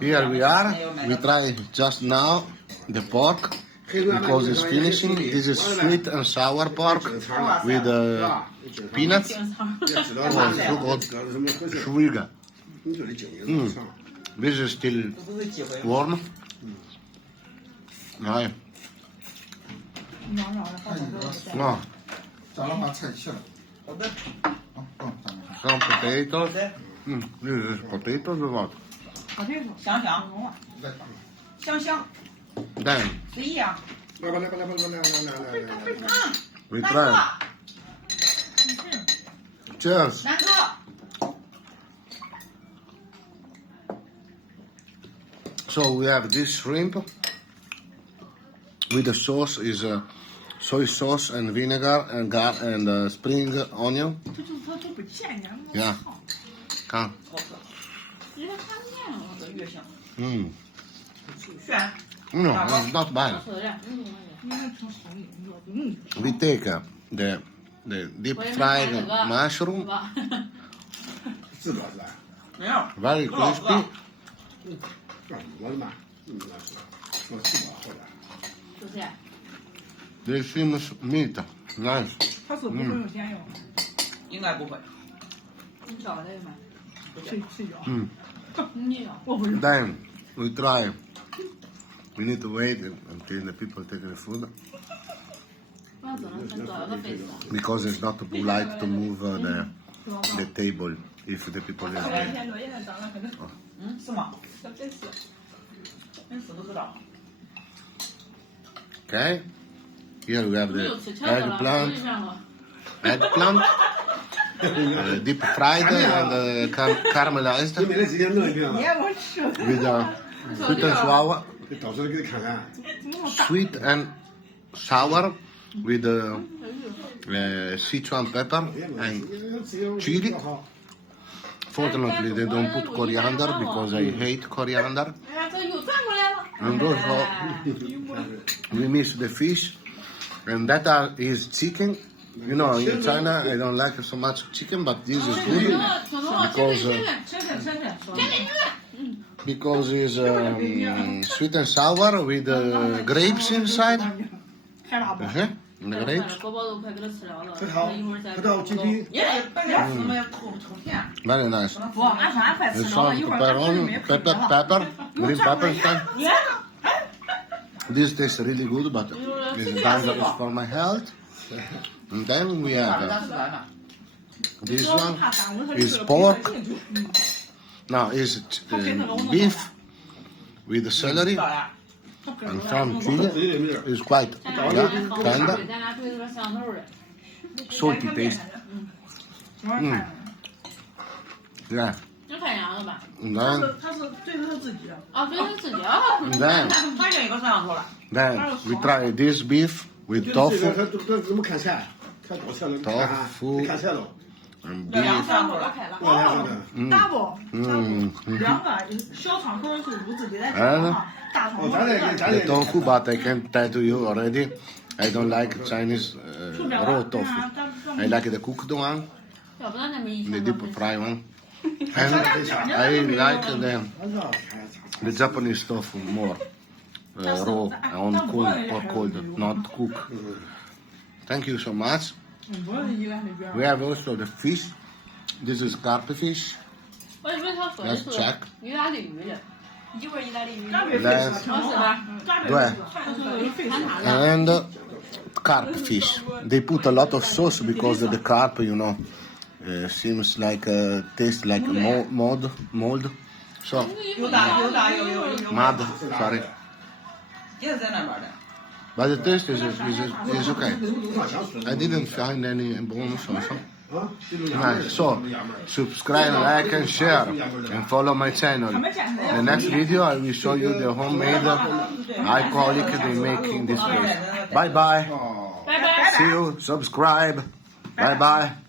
Here we are. We try just now the pork because it's finishing. This is sweet and sour pork with peanuts. Oh, so good. Sugar. This is still warm. Right. 长了把菜切了。 Some potatoes. This is potatoes or what? 香香，香香， Then 随意啊。来， we 南 try. 哥， Cheers. 南哥， So we have this shrimp with the sauce is soy sauce and vinegar and spring onion. 这都不见人。 Yeah. Come. 你看看面了，这越香。 No, it's not bad. 嗯。 We take the deep fried mushroom, 自个儿来， 没有， very crispy. 我的妈，我自个儿后来。 This seems meat, nice. 他是不会用咸油。应该不会。你找那个吗？睡觉。我不是。 Then we try. We need to wait until the people take the food because it's not polite to move the table if the people is there. 是吗？真是，真是不知道。 Okay. Here we have the eggplant, deep fried and caramelized 你每天之前弄一遍了， 我吃。 with sweet and sour, 给导出来给你看看。 sweet and sour with Sichuan pepper and chili. Fortunately, they don't put coriander because I hate coriander. 哎呀，这又转过来了。 And also, we miss the fish, and that is chicken. You know, in China, I don't like so much chicken, but this is good because it's sweet and sour with grapes inside. 海拉吧。 The grapes, 核桃鸡腿，也本来是没透甜。 very nice. 不，俺说俺快吃 There's 了， some 一会儿俺手里没 pepper, 配 green 了。 pepper inside. This tastes really good, but it's dangerous for my health. And then we have this one is pork. Now is beef with celery and some chili. It's quite tender, salty taste. Yeah. 能看样子吧？ And then 他是最后自己。 then 他就一个摄像头了。 we try this beef with tofu 他怎么看菜？看倒菜了，看菜了。 and 两 beef. 个摄像头了。我两个的。 double，两个小窗口是屋自己在家嘛，大窗口是 The tofu, but I can tell to you already, I don't like Chinese raw tofu. I like the cooked one, the deep fried one. And I like the Japanese tofu more, raw, on cold or cold, not cooked. Thank you so much. We have also the fish. This is carp fish. Let's check. 意大利鱼的，一会儿意大利鱼。 Let's, 对 and carp fish. They put a lot of sauce because the carp, you know, seems like tastes like mold. So 有 mud, sorry. 也是在那边的。 But the taste is okay. I didn't find any bonus also. Nice. So subscribe, like and share and follow my channel. The next video I will show you the homemade alcoholic they make in this place. Bye bye. See you. Subscribe. Bye bye.